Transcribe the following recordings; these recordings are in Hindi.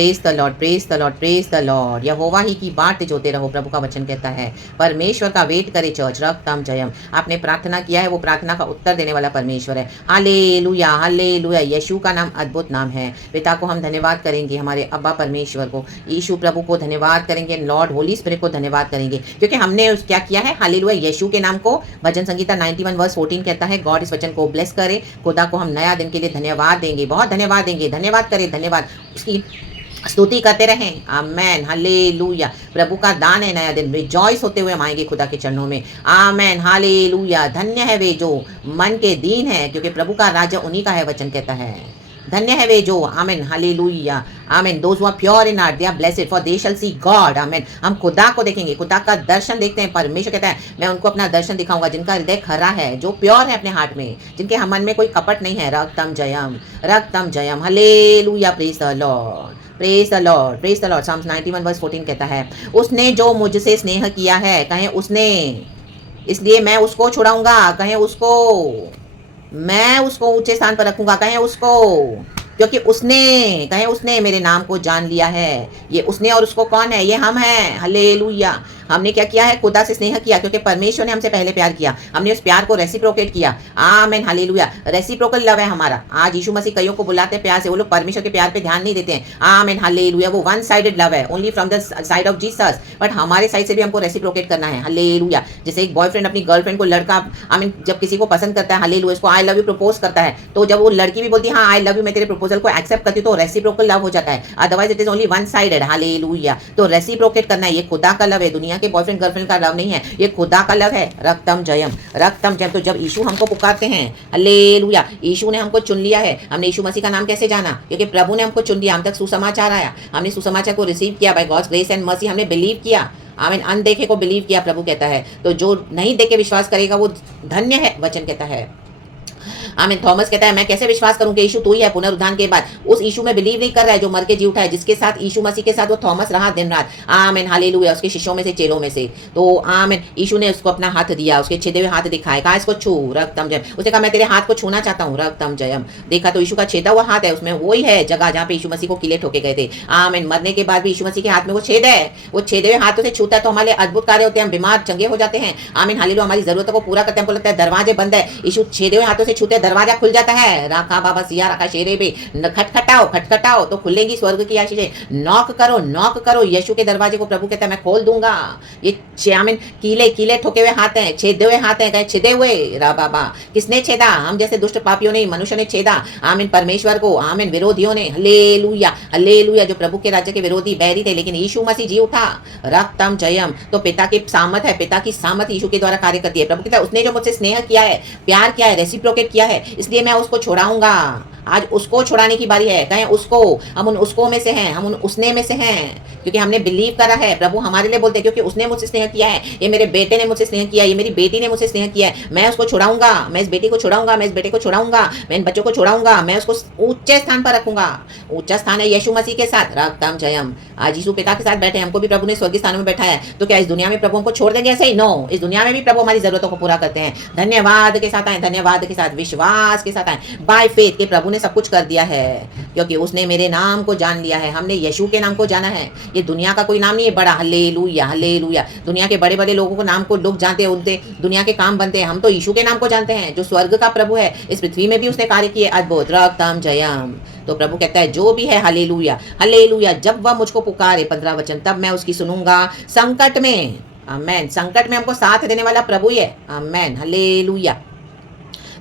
Praise the lord, praise the lord, praise the lord. यहोवा ही की बाट जोते रहो, प्रभु का वचन कहता है। परमेश्वर का वेट करे चर्च, रक्तम जयम। आपने प्रार्थना किया है, वो प्रार्थना का उत्तर देने वाला परमेश्वर है। Hallelujah, hallelujah. यीशु का नाम अद्भुत नाम है। पिता को हम धन्यवाद करेंगे, हमारे अब्बा परमेश्वर को, यीशु प्रभु को धन्यवाद करेंगे, लॉर्ड होली स्पिरिट को धन्यवाद करेंगे, क्योंकि हमने क्या किया है। हालेलुया, यीशु के नाम को भजन संगीता 91 वर्स 14 कहता है, गॉड इस वचन को ब्लेस करे। खुदा को हम नया दिन के लिए धन्यवाद देंगे, बहुत धन्यवाद देंगे, धन्यवाद करें, धन्यवाद, उसकी स्तुति करते रहें। आमेन, हालेलुया। प्रभु का दान है नया दिन, रिजॉइस होते हुए हम आएंगे खुदा के चरणों में। आमेन, हालेलुया। धन्य है वे जो मन के दीन है, क्योंकि प्रभु का राज्य उन्हीं का है, वचन कहता है। धन्य है वे जो, amen, hallelujah, amen, those who are pure in heart they are blessed for they shall see God. Amen. हम खुदा को देखेंगे, खुदा का दर्शन देखते हैं। परमेश्वर कहता है मैं उनको अपना दर्शन दिखाऊंगा जिनका हृदय खरा है, जो प्योर है अपने हार्ट में, जिनके मन में कोई कपट नहीं है। रक्तम जयम, रक्तम जयम, hallelujah. Praise the lord, praise the lord, praise the lord. Psalms 91 verse 14 कहता है, उसने जो मुझसे स्नेह किया है, कहें उसने, इसलिए मैं उसको छुड़ाऊंगा, कहें उसको, मैं उसको ऊंचे स्थान पर रखूंगा, कहें उसको, क्योंकि उसने, कहें उसने मेरे नाम को जान लिया है। ये उसने और उसको कौन है? ये हम हैं। हालेलुया। हमने क्या किया है? खुदा से स्नेह किया, क्योंकि परमेश्वर ने हमसे पहले प्यार किया। हमने उस प्यार को रेसिप्रोकेट किया। आमेन, हालेलुया। रेसिप्रोकल लव है हमारा। आज यीशु मसीह कईयों को बुलाते हैं प्यार से, वो लोग परमेश्वर के प्यार पे ध्यान नहीं देते हैं। आमेन, हालेलुया। वो वन साइडेड लव है, only from the side of Jesus. But हमारे साइड से भी हमको रेसिप्रोकेट करना है। हालेलुया। जैसे एक बॉयफ्रेंड अपनी गर्लफ्रेंड को, लड़का आमीन जब किसी को पसंद करता है, हालेलुया, उसको आई लव यू प्रपोज करता है, तो जब वो लड़की भी बोलती है हाँ आई लव यू, मैं तेरे प्रपोजल को एक्सेप्ट करती हूँ, तो रेसिप्रोकल लव हो जाता है। Otherwise it is only one sided. Hallelujah. तो रेसिप्रोकेट करना है। ये खुदा का लव है, दुनिया के बॉयफ्रेंड गर्लफ्रेंड का लव नहीं है, ये खुदा का लव है। रक्तम जयम, रक्तम जयम। तो जब यीशु हमको पुकारते हैं, हालेलुया, यीशु ने हमको चुन लिया है। हमने यीशु मसीह का नाम कैसे जाना? क्योंकि प्रभु ने हमको चुन लिया। हम तक सुसमाचार आया, हमने सुसमाचार को रिसीव किया by God's grace and mercy. हमने बिलीव किया, आमीन, अनदेखे को बिलीव किया। प्रभु कहता है तो जो नहीं देखे विश्वास करेगा वो धन्य है, वचन कहता है। आमीन। थॉमस कहता है मैं कैसे विश्वास करूं कि यीशु तू ही है पुनरुत्थान के बाद। उस यीशु में बिलीव नहीं कर रहा है जो मर के जी उठा है, जिसके साथ यीशु मसीह के साथ वो थॉमस रहा दिन रात। आमीन, हालेलुया। उसके शिष्यों में से, चेलों में से। तो आमीन, यीशु ने उसको अपना हाथ दिया, उसके छेदे हुए हाथ दिखाए, कहा इसको छू, रक्तम जयम। उसने कहा मैं तेरे हाथ को छूना चाहता हूँ, रक्तम जयम। देखा तो यीशु का छेदा हुआ हाथ है, उसमें वही है जगह जहाँ पे यीशु मसीह को किले ठोके गए थे। आमीन। मरने के बाद भी यीशु मसीह के हाथ में वो छेद है। वो छेदे हुए हाथों से छूता है तो हमारे अद्भुत कार्य होते हैं, हम बीमार चंगे हो जाते हैं। आमीन, हालेलुया। हमारी जरूरतों को पूरा करते हैं। हमको लगता है दरवाजे बंद है, यीशु छेदे हुए हाथों से छूते हैं, दरवाजा खुल जाता है। राखा बाबा सिया राखा शेरे पे खटखटाओ, खटखटाओ तो खुलेंगी स्वर्ग की आशीषें। नॉक करो, नॉक करो यीशु के दरवाजे को। प्रभु कहता है मैं खोल दूंगा। ये आमीन, कीले कीले ठोके हुए हाथ हैं, छेदे हुए हाथ हैं, कहे छेदे हुए। रा बाबा किसने छेदा? हम जैसे दुष्ट पापियों ने, मनुष्य ने छेदा। आमीन, परमेश्वर को। आमीन, विरोधियों ने। Hallelujah, hallelujah. जो प्रभु के राज्य के विरोधी बैरी थे, लेकिन यीशु मसीह जी उठा, रक्तम जयम। तो पिता की सामत है, पिता की सामत यीशु के द्वारा कार्य करती है। प्रभु कहता है उसने जो मुझसे स्नेह किया है, प्यार किया है, रेसिप्रोकेट किया है, इसलिए मैं उसको छोड़ाऊंगा। आज उसको छुड़ाने की बारी है। कहें उसको, हम उन उसको में से हैं, हम उन उसने में से हैं, क्योंकि हमने बिलीव करा है। प्रभु हमारे लिए बोलते हैं क्योंकि उसने मुझसे स्नेह किया है, ये मेरे बेटे ने मुझसे स्नेह किया है, ये मेरी बेटी ने मुझसे स्नेह किया है, मैं उसको छुड़ाऊंगा, मैं इस बेटी को छुड़ाऊंगा, मैं इस बेटे को छुड़ाऊंगा, मैं इन बच्चों को छुड़ाऊंगा, मैं उसको ऊंचे स्थान पर रखूंगा। ऊंचा स्थान है यीशु मसीह के साथ, रक्तम जयम। आज यीशु पिता के साथ बैठे, हमको भी प्रभु ने स्वर्गीय स्थानों में बैठाया है, तो क्या इस दुनिया में प्रभु हमको छोड़ देंगे? ऐसे ही नो, इस दुनिया में भी प्रभु हमारी जरूरतों को पूरा करते हैं। धन्यवाद के साथ आए, धन्यवाद के साथ, विश्वास के साथ आए, बाय फेथ के प्रभु ने सब कुछ कर दिया है, क्योंकि उसने मेरे नाम को जान लिया है। हमने यीशु के नाम को जाना है। ये दुनिया का कोई नाम नहीं है बड़ा। Hallelujah, hallelujah. दुनिया के बड़े बड़े लोगों को नाम को लोग जानते हैं, उनके दुनिया के काम बनते हैं। हम तो यीशु के नाम को जानते हैं, जो स्वर्ग का प्रभु है, इस पृथ्वी में भी उसने कार्य किए अद्भुत। रक्तम जयम। तो प्रभु कहता है जो भी है, हालेलुया, हालेलुया, जब वह मुझको पुकारे, 15 वचन, तब मैं उसकी सुनूंगा संकट में। आमेन। संकट में हमको साथ देने वाला प्रभु ही है। आमेन, हालेलुया।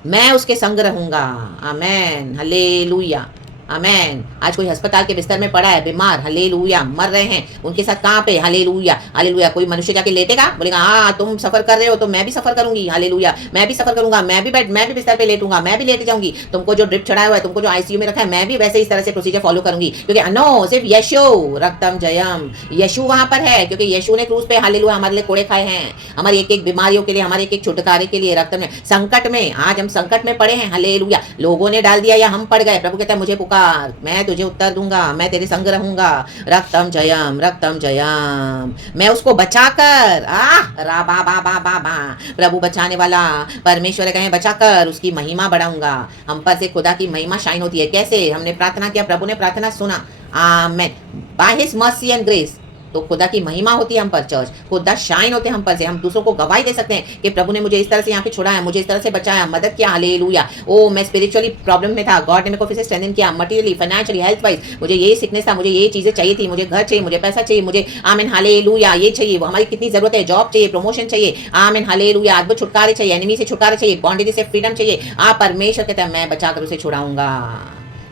मैं उसके संग रहूंगा। आमेन, हालेलुया, आमेन। आज कोई अस्पताल के बिस्तर में पड़ा है, बीमार, हालेलुया, मर रहे हैं, उनके साथ कहाँ पे? Hallelujah, hallelujah. कोई मनुष्य जाके लेटेगा, बोलेगा हाँ तुम सफर कर रहे हो तो मैं भी सफर करूंगी, हालेलुया, मैं भी सफर करूंगा, मैं भी बिस्तर पे लेटूंगा, मैं भी लेट जाऊंगी। तुमको जो ड्रिप चढ़ाया हुआ है, तुमको जो आईसीयू में रखा है, मैं भी वैसे इस तरह से प्रोसीजर फॉलो करूंगी, क्योंकि नो, सिर्फ यीशु, रक्तम जयम, यीशु वहां पर है, क्योंकि यीशु ने क्रूस पे, हालेलुया, हमारे लिए कोड़े खाए हैं, हमारी एक एक बीमारियों के लिए, हमारे एक एक छुटकारे के लिए। रक्तम में, संकट में, आज हम संकट में पड़े हैं, हालेलुया, लोगों ने डाल दिया या हम पड़ गए। प्रभु कहता है मुझे पुकार, मैं तुझे उत्तर दूंगा, मैं तेरे संग रहूंगा। रक्तम जयम, रक्तम जयम। मैं उसको बचाकर, रा बा बा बा बा बा, प्रभु बचाने वाला परमेश्वर कहें बचाकर उसकी महिमा बढ़ाऊंगा। हम पर से खुदा की महिमा शाइन होती है। कैसे? हमने प्रार्थना किया, प्रभु ने प्रार्थना सुना। Amen. By his mercy and grace, तो खुदा की महिमा होती है हम पर चर्च, खुदा शाइन होते हैं हम पर से, हम दूसरों को गवाही दे सकते हैं कि प्रभु ने मुझे इस तरह से यहाँ पे छुड़ाया, मुझे इस तरह से बचाया, मदद किया, हालेलुया। ओ मैं स्पिरिचुअली प्रॉब्लम में था, गॉड ने मेरे को फिर से स्ट्रेंथन किया, मटेरियली, फाइनेंशियली, हेल्थ वाइज, मुझे ये सिकनेस था, मुझे ये चीजें चाहिए थी, मुझे घर चाहिए, मुझे पैसा चाहिए, मुझे आमीन हालेलुया ये चाहिए, वो हमारी कितनी जरूरत है, जॉब चाहिए, प्रमोशन चाहिए, आमीन हालेलुया, अद्भुत छुटकारे चाहिए, एनिमी से छुटकारा चाहिए, बॉन्डेज से फ्रीडम चाहिए। आप परमेश्वर कहते हैं मैं बचाकर उसे छुड़ाऊंगा।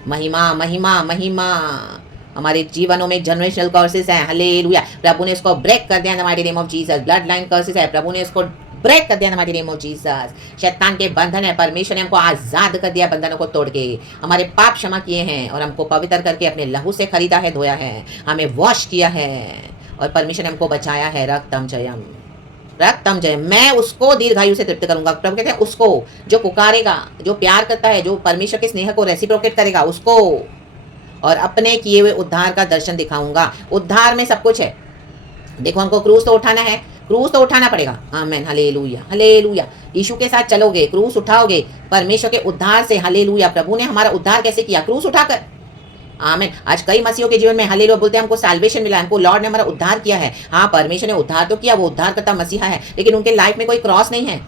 महिमा महिमा महिमा हमारे जीवनों में जनरेशनल कर्सेस है, हालेलुया, प्रभु ने इसको ब्रेक कर दिया in the mighty name of Jesus. Blood line curses है, प्रभु ने इसको ब्रेक कर दिया in the mighty name of Jesus. शैतान के बंधन है, परमेश्वर ने हमको आजाद कर दिया बंधनों को तोड़ के, हमारे पाप क्षमा किए हैं और हमको पवित्र करके अपने लहू से खरीदा है, धोया है, हमें वॉश किया है और परमेश्वर ने हमको बचाया है। रक्तम जयम, रक्तम जयम। मैं उसको दीर्घायु से तृप्त करूंगा। प्रभु कहते हैं उसको जो पुकारेगा, जो प्यार करता है, जो परमेश्वर के स्नेह को रेसिप्रोकेट करेगा, उसको और अपने किए हुए उद्धार का दर्शन दिखाऊंगा। उद्धार में सब कुछ है। देखो हमको क्रूस तो उठाना है, क्रूस तो उठाना पड़ेगा। Amen hallelujah hallelujah. यीशु के साथ चलोगे, क्रूस उठाओगे परमेश्वर के उद्धार से। हालेलुया। प्रभु ने हमारा उद्धार कैसे किया? क्रूस उठाकर। आमेन। आज कई मसीहों के जीवन में हालेलुया बोलते हैं हमको सैल्वेशन मिला, हमको लॉर्ड ने हमारा उद्धार किया है। हाँ परमेश्वर ने उद्धार तो किया, वो उद्धार करता मसीहा है, लेकिन उनके लाइफ में कोई क्रॉस नहीं है।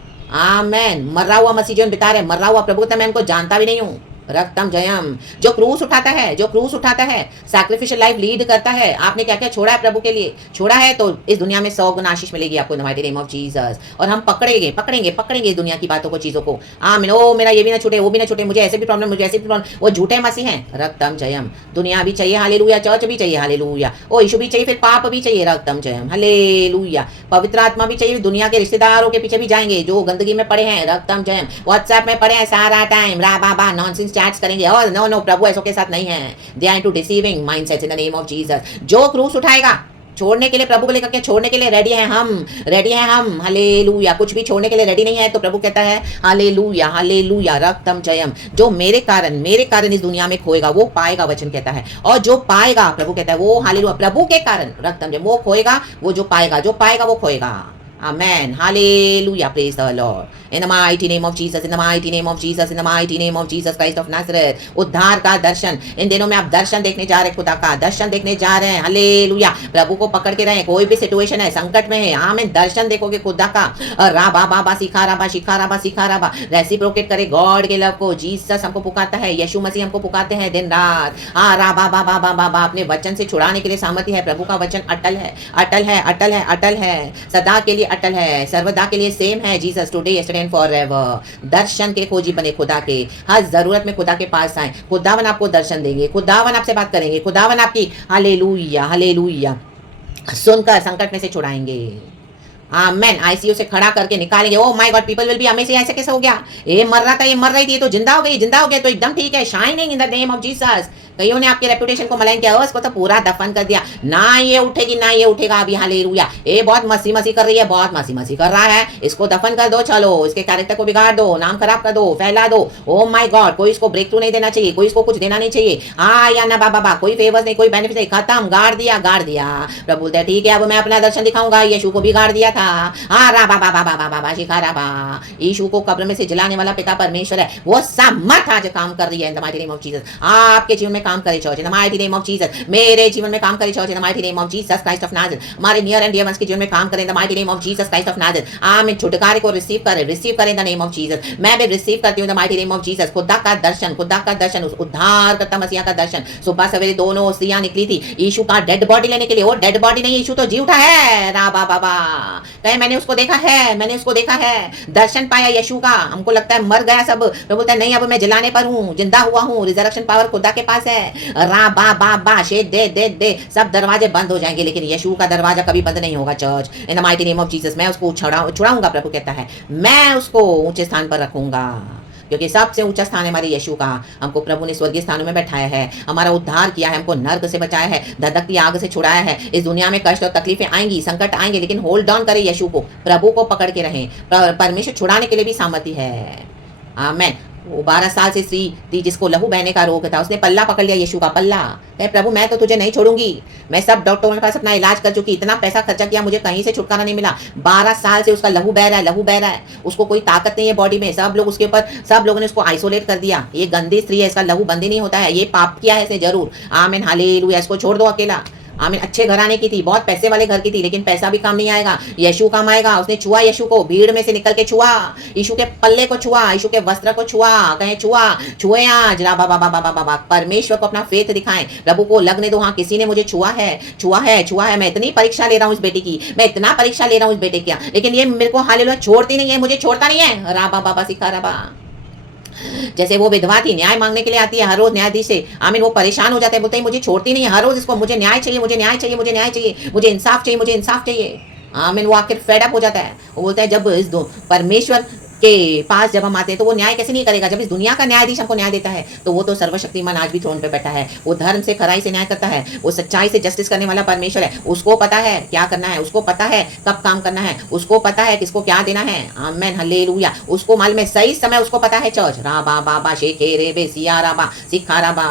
आमेन। मर्रा हुआ मसीह जीवन बिता रहे, मर्रा हुआ। प्रभु कहता मैं इनको जानता भी नहीं हूँ। रक्तम जयम। जो क्रूस उठाता है, जो क्रूस उठाता है, सैक्रिफिशियल लाइफ लीड करता है। आपने क्या क्या छोड़ा है प्रभु के लिए? छोड़ा है तो इस दुनिया में 100 गुना आशीष मिलेगी आपको in the mighty name of Jesus. और हम पकड़ेंगे पकड़ेंगे पकड़ेंगे इस दुनिया की बातों को, चीजों को। आमीन। ओ मेरा ये भी ना छूटे, वो भी ना छूटे, मुझे ऐसे भी प्रॉब्लम, मुझे ऐसे भी प्रॉब्लम। वो झूठे मसीह हैं। रक्तम जयम। दुनिया भी चाहिए, हालेलुया, चर्च भी चाहिए, हालेलुया, ओ यीशु भी चाहिए, फिर पाप भी चाहिए। रक्तम जयम, हालेलुया। पवित्र आत्मा भी चाहिए, दुनिया के रिश्तेदारों के पीछे भी जाएंगे जो गंदगी में पड़े हैं। रक्तम जयम। व्हाट्सएप में पड़े हैं सारा टाइम, रा बाबा नॉनसेंस चैट्स करेंगे। और नो नो, प्रभु ऐसों के साथ नहीं है। They are into deceiving mindsets in the name of Jesus. जो क्रूस उठाएगा छोड़ने के लिए, प्रभु को लेकर के छोड़ने के लिए रेडी हैं हम, रेडी हैं हम। हालेलुया। कुछ भी छोड़ने के लिए रेडी नहीं है तो प्रभु कहता है हालेलुया हालेलुया। रक्तम जयम। जो मेरे कारण इस दुनिया में खोएगा वो पाएगा, वचन कहता है। और जो पाएगा, प्रभु कहता है वो हालेलुया, प्रभु के कारण रक्तम जयम, वो खोएगा, वो जो पाएगा वो खोएगा। Amen. Hallelujah. Praise the Lord. In the mighty name of Jesus, in the mighty name of Jesus, in the mighty name of Jesus Christ of Nazareth. उद्धार का दर्शन। इन दिनों में आप दर्शन देखने जा रहे हैं, खुदा का दर्शन देखने जा रहे हैं। हालेलुया। प्रभु को पकड़ के रहें, कोई भी सिचुएशन है, संकट में है, आमीन, दर्शन देखोगे खुदा का। राबा बाबा सिखा राबा शिखा राबा सिखा राबा। रेसिप्रोकेट करे गॉड के लव को। जीसस हमको पुकारता है, यीशु मसीह हमको पुकारते हैं दिन रात। राबा बाबा बाबा बाबा। अपने वचन से छुड़ाने के लिए सामर्थ्य है। प्रभु का वचन अटल है, अटल है, अटल है, अटल है, सदा के लिए अटल है, सर्वदा के लिए सेम है। Jesus today yesterday and forever. दर्शन के खोजी बने खुदा के, हर जरूरत में खुदा के पास आए। खुदावन आपको दर्शन देंगे, खुदावन आपसे बात करेंगे, खुदावन आपकी हालेलुया हालेलुया सुनकर संकट में से छुड़ाएंगे। आमेन। आईसीयू से खड़ा करके निकालेंगे। Oh my God, people will be amazing, ऐसे कैसे हो गया? ये मर रहा था, ये मर रही थी, ये तो जिंदा हो गई, जिंदा हो गया तो एकदम ठीक है। Shining in the name of Jesus. कईयों ने आपके रेपुटेशन को मलाइन किया, उसको तो पूरा दफन कर दिया। ना ये उठेगी ना ये उठेगा अभी। हालेलुया। ये बहुत मसी मसी कर रही है, बहुत मसी मसी कर रहा है, इसको दफन कर दो। चलो इसके कैरेक्टर को बिगाड़ दो, नाम खराब कर दो, फैला दो। ओ माय गॉड, कोई इसको ब्रेक थ्रू नहीं देना चाहिए, कोई इसको कुछ देना नहीं चाहिए। हाँ या ना बाबा, कोई फेवर्स नहीं, कोई बेनिफिट नहीं, खत्म, गाड़ दिया, गाड़ दिया। प्रभु बोलते ठीक है, अब मैं अपना दर्शन दिखाऊंगा। यीशु को भी गाड़ दिया था। हाँ रा बाबा बाबा बाबा शिखा राबा। यीशु को कब्र में से जलाने वाला पिता परमेश्वर है, वो सामर्थ आज काम कर रही है in the mighty name of Jesus. आपके जीवन में काम करे church in the mighty name of Jesus. मेरे जीवन में काम करे church in the mighty name of Jesus Christ of Nazareth. हमारे नियर एंड डियर वंस के जीवन में काम करें in the mighty name of Jesus Christ of Nazareth. आमीन। छुटकारे को रिसीव करें इन द नेम ऑफ जीसस। मैं भी रिसीव करती हूं in the mighty name of Jesus. खुदा का दर्शन, उस उद्धार करता मसीहा का दर्शन। सुबह सवेरे दोनों स्त्रियां निकली थी यीशु का डेड बॉडी लेने के लिए। वो डेड बॉडी नहीं, यीशु तो जी उठा है। राबा बाबा कहे मैंने उसको देखा है, मैंने उसको देखा है, दर्शन पाया यीशु का। हमको लगता है मर गया सब, तो बोलता है नहीं, अब मैं जलाने पर हूँ, जिंदा हुआ हूँ। रिजरेक्शन पावर खुदा के पास है। रा बा बा बा शे दे दे दे, सब दरवाजे बंद हो जाएंगे, लेकिन यीशु का दरवाजा कभी बंद नहीं होगा church in the mighty name of Jesus. मैं उसको छुड़ाऊंगा, प्रभु कहता है, मैं उसको ऊंचे स्थान पर रखूंगा, क्योंकि सबसे ऊंचा स्थान है हमारे यीशु का। हमको प्रभु ने स्वर्गीय स्थानों में बैठाया है, हमारा उद्धार किया है, हमको नर्क से बचाया है, धधकती आग से छुड़ाया है। इस दुनिया में कष्ट और तकलीफें आएंगी, संकट आएंगे, लेकिन होल्ड ऑन करें यीशु को, प्रभु को पकड़ के रहें। परमेश्वर छुड़ाने के लिए भी सामर्थ्य है। आमेन। वो 12 साल से स्त्री थी जिसको लहू बहने का रोग था, उसने पल्ला पकड़ लिया, यीशु का पल्ला। कहे प्रभु मैं तो तुझे नहीं छोड़ूंगी, मैं सब डॉक्टरों के पास अपना इलाज कर चुकी, इतना पैसा खर्चा किया, मुझे कहीं से छुटकारा नहीं मिला। 12 साल से उसका लहू बह रहा है, लहू बह रहा है, उसको कोई ताकत नहीं है बॉडी में। सब लोग उसके ऊपर, सब लोगों ने उसको आइसोलेट कर दिया। ये गंदी स्त्री है, इसका लहू बंद ही नहीं होता है, ये पाप किया है इसने जरूर। आमीन हालेलुया। इसको छोड़ दो अकेला। आमीन। अच्छे घराने की थी, बहुत पैसे वाले घर की थी, लेकिन पैसा भी काम नहीं आएगा, यीशु काम आएगा। उसने छुआ यीशु को, भीड़ में से निकल के छुआ, यीशु के पल्ले को छुआ, यीशु के वस्त्र को छुआ। कहे छुआ, छुए आज रा बाबा बाबा बाबा बाबा। परमेश्वर को अपना फेथ दिखाएं, प्रभु को लगने दो हाँ किसी ने मुझे छुआ है, छुआ है, छुआ है। मैं इतनी परीक्षा ले रहा हूँ इस बेटे की, मैं इतना परीक्षा ले रहा हूँ इस बेटे की, लेकिन ये मेरे को हालेलुया छोड़ती नहीं है, मुझे छोड़ता नहीं है। रा बाबा सिखा रबा। जैसे वो विधवा थी, न्याय मांगने के लिए आती है हर रोज न्यायाधीश से। आमीन। वो परेशान हो जाते हैं, बोलते हैं मुझे छोड़ती नहीं है, हर रोज इसको मुझे न्याय चाहिए, मुझे न्याय चाहिए, मुझे न्याय चाहिए, मुझे इंसाफ चाहिए, मुझे इंसाफ चाहिए। आमीन। वो आखिर फेड अप हो जाता है। वो बोलता है जब इस दो परमेश्वर के पास जब हम आते हैं तो वो न्याय कैसे नहीं करेगा, जब इस दुनिया का न्यायाधीश हमको न्याय देता है तो वो तो सर्वशक्तिमान आज भी थ्रोन पे बैठा है। वो धर्म से, खराई से न्याय करता है, वो सच्चाई से जस्टिस करने वाला परमेश्वर है। उसको पता है क्या करना है, उसको पता है कब काम करना है, उसको पता है किसको क्या देना है। Amen hallelujah. उसको मालूम है सही समय, उसको पता है। चर्च राबा बाबा शेखे रे बे सिया राबा सिखा राबा।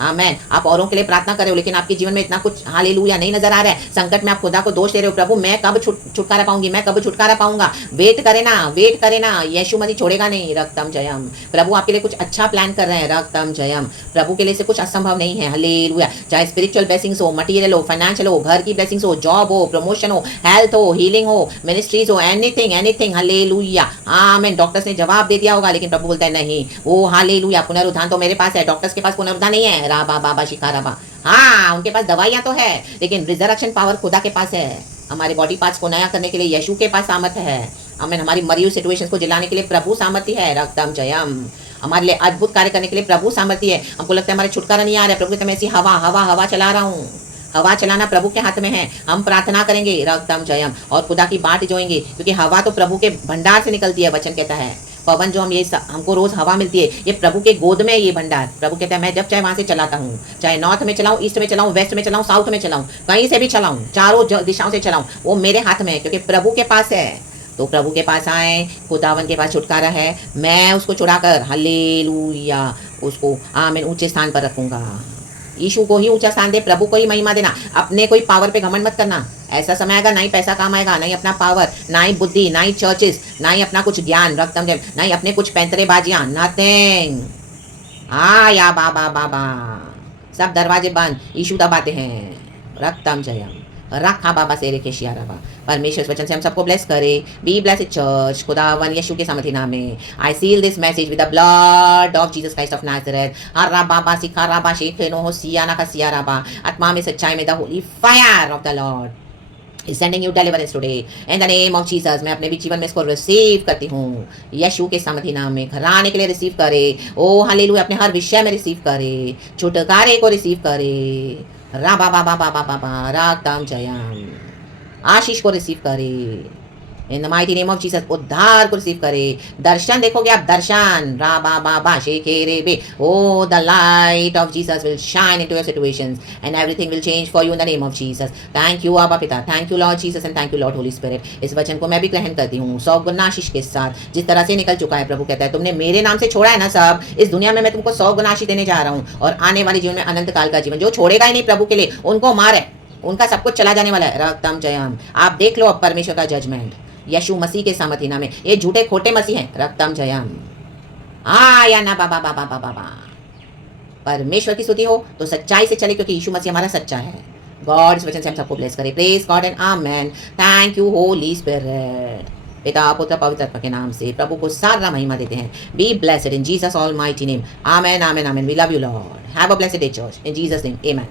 आमेन। आप औरों के लिए प्रार्थना कर रहे हो, लेकिन आपके जीवन में इतना कुछ हालेलुया नहीं नजर आ रहा है। संकट में आप खुदा को दोष दे रहे हो, प्रभु मैं कब छुटकारा पाऊंगी, मैं कब छुटकारा पाऊंगा। वेट करे ना, वेट करे ना, यीशु मसीह छोड़ेगा नहीं। रक्तम जयम। प्रभु आपके लिए कुछ अच्छा प्लान कर रहे हैं। रक्तम जयम। प्रभु के लिए से कुछ असंभव नहीं है। हालेलुया। चाहे स्पिरिचुअल ब्लेसिंग्स हो, मटीरियल हो, फाइनेंशियल हो, घर की ब्लेसिंग्स हो, जॉब हो, प्रमोशन हो, हेल्थ हो, हीलिंग हो, मिनिस्ट्रीज हो, एनीथिंग एनीथिंग। हालेलुया। आमीन। डॉक्टर्स ने जवाब दे दिया होगा, लेकिन प्रभु बोलता है नहीं। वो हालेलुया। पुनरुत्थान तो मेरे पास है, डॉक्टर्स के पास पुनरुत्थान नहीं है। राबा बाबा शिखा राबा। हाँ उनके पास दवाइयां तो है, लेकिन रिजरेक्शन पावर खुदा के पास है। हमारे बॉडी पार्ट्स को नया करने के लिए यीशु के पास सामर्थ्य है। हमें हमारी मरी हुई सिचुएशंस को जिलाने के लिए प्रभु सामर्थ्य है। रक्तम जयम। हमारे लिए अद्भुत कार्य करने के लिए प्रभु सामर्थ्य है। हमको लगता है हमारे छुटकारा नहीं आ रहा है, प्रभु कहते मैं ऐसी हवा हवा हवा चला रहा हूँ। हवा चलाना प्रभु के हाथ में है। हम प्रार्थना करेंगे रक्तम जयम और खुदा की बाट जोएंगे, क्योंकि हवा तो प्रभु के भंडार से निकलती है। वचन कहता है पवन जो हम ये हमको रोज हवा मिलती है, ये प्रभु के गोद में ये भंडार। प्रभु कहता है मैं जब चाहे वहां से चलाता हूँ, चाहे नॉर्थ में चलाऊं, ईस्ट में चलाऊं, वेस्ट में चलाऊं, साउथ में चलाऊं, कहीं से भी चलाऊं, चारों दिशाओं से चलाऊं, वो मेरे हाथ में है, क्योंकि प्रभु के पास है। तो प्रभु के पास आए, खुदावन के पास छुटकारा है। मैं उसको छुड़ाकर हालेलुया उसको आमीन ऊंचे स्थान पर रखूंगा। यीशु को ही ऊंचा स्थान दे, प्रभु को ही महिमा देना। अपने कोई पावर पे घमंड मत करना। ऐसा समय आएगा ना ही पैसा काम आएगा, ना ही अपना पावर, ना ही बुद्धि, ना ही चर्चेस, ना ही अपना कुछ ज्ञान रक्तम जय, ना ही अपने कुछ पैंतरेबाजियां, नथिंग। या बाबा बाबा सब दरवाजे बंद, यीशु दबाते हैं। रक्तम जयम। रखा बाबा से रेखे शियाराबा। परमेश्वर वचन से हम सबको ब्लेस करे। Be blessed church. खुदावन यीशु के सामर्थी नाम में I seal this message with the blood of Jesus Christ of Nazareth. हर्रा बाबा सिखा राबा शेखनो हो सियाना का सियाराबा। आत्मा में सच्चाई में the Holi fire of the Lord is sending you deliverance today in the name of Jesus। मैं अपने भी जीवन में इसको रिसीव करती हूँ यीशु के सामर्थी नाम में। घराने के लिए रिसीव करे। ओ हालेलुया। अपने हर विषय में रिसीव करे, छुटकारे को रिसीव करे। रा बाबा बाबा बाबा बा रागताम जयम। आशीष को रिसीव करे in the mighty name of Jesus. उद्धार को रिसीव करे। दर्शन देखोगे आप, दर्शन रा बाबा बा शेखे रे बे। Oh the light of Jesus will shine into your situations and everything will change for you in the name of Jesus. Thank you आबा पिता, thank you lord Jesus and thank you lord holy spirit. इस वचन को मैं भी ग्रहण करती हूँ 100 गुना आशीष के साथ, जिस तरह से निकल चुका है। प्रभु कहता है तुमने मेरे नाम से छोड़ा है ना सब, इस दुनिया में मैं तुमको 100 गुना आशीष देने जा रहा हूँ, और आने वाले जीवन में अनंत काल का जीवन। जो छोड़ेगा ही नहीं प्रभु के लिए, उनको मारे, उनका सब कुछ चला जाने वाला है। रक्तम जयम। आप देख लो अब परमेश्वर का जजमेंट यीशु मसीह के सामर्थी नाम में। ये झूठे खोटे मसीह हैं। रक्तम जयम। या ना बाबा बाबा बाबा बाबा। परमेश्वर की स्तुति हो तो सच्चाई से चले, क्योंकि यीशु मसीह हमारा सच्चा है। गॉड इस वचन से हम सबको ब्लेस करे। Praise God and amen. Thank you Holi spirit. पिता पुत्र पवित्र आत्मा के नाम से प्रभु को सारा महिमा देते हैं। Be blessed in Jesus almighty name. Amen amen amen. We love you lord. Have a blessed day church in Jesus name. Amen.